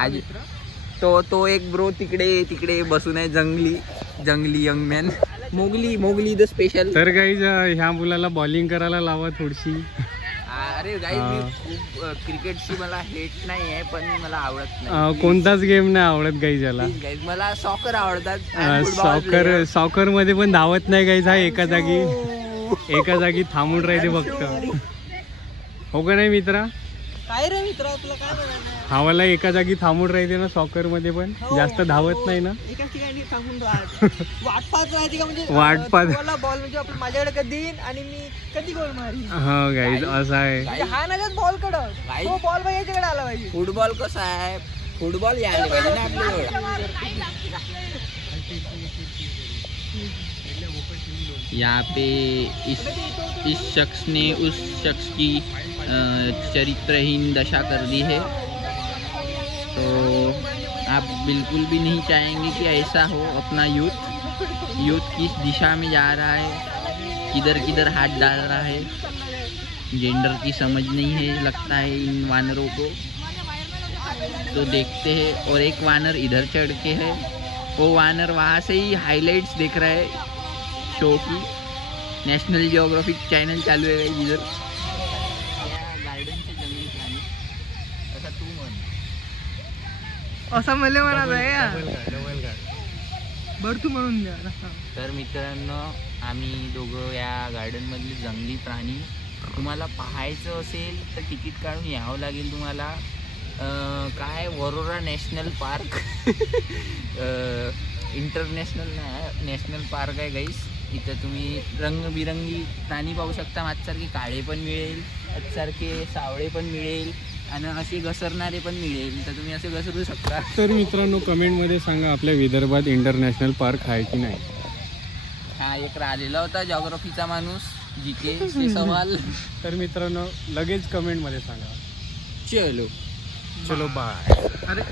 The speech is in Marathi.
आज तो एक ब्रो तिकडे बसून आहे, जंगली young man, Mowgli the special. तर गाईज ह्या मुलाला बॉलिंग करायला लावा थोडीशी. अरे गाईज मी खूप क्रिकेटची मला हेट नाही आहे, पण मला आवडत नाही. कोणताच गेम नाही आवडत गाईज याला. गाईज मला सॉकर आवडतात. सॉकर मध्ये पण धावत नाही गाईज, हा एका जागी थांबून राहते फक्त. हो का नाही मित्रा? काय रे मित्रा, तुला काय बघायला? हवाला एका जागी थांबून राहते ना सॉकर मध्ये, पण जास्त धावत नाही ना. एका ठिकाणी थांबून वाट पाहत राहते का? म्हणजे वाट पाहत बॉल म्हणजे आपण माझ्याकडे कधी येईन आणि मी कधी गोल मारी. हा गाईज असं आहे. हा नजर बॉल कडं, तो बॉल याच्याकडे आला पाहिजे. फुटबॉल कसा आहे, फुटबॉल यायला पाहिजे ना आपल्याजवळ. यहाँ पे इस शख्स ने उस शख्स की चरित्रहीन दशा कर दी है, तो आप बिल्कुल भी नहीं चाहेंगे कि ऐसा हो. अपना यूथ किस दिशा में जा रहा है, किधर हाथ डाल रहा है. जेंडर की समझ नहीं है लगता है इन वानरों को. तो देखते हैं. और एक वानर इधर चढ़ के है, वो वानर वहाँ से ही हाइलाइट्स देख रहा है शो की. नेशनल जियोग्राफिक चॅनल चालू आहे इधर. गार्डनचे जंगली प्राणी असा तू म्हण. असं मला म्हणाल बर तू म्हणून द्या. तर मित्रांनो, आम्ही दोघं या गार्डनमधले जंगली प्राणी, तुम्हाला पाहायचं असेल तर तिकीट काढून यावं लागेल तुम्हाला. काय वरोरा नॅशनल पार्क इंटरनॅशनल नाही, नॅशनल पार्क आहे गाईस. इथं तुम्ही रंगबिरंगी प्राणी पाहू शकता. माझ्यासारखे काळे पण मिळेल, माझ्यासारखे सावळे पण मिळेल, आणि असे घसरणारे पण मिळेल. तर तुम्ही असे घसरू शकता. तर मित्रांनो कमेंटमध्ये सांगा आपल्या विदर्भात इंटरनॅशनल पार्क आहे की नाही. हा एक राहिलेला होता जॉग्राफीचा माणूस, जीके से सवाल. तर मित्रांनो लगेच कमेंटमध्ये सांगा. चलो बाय. अरे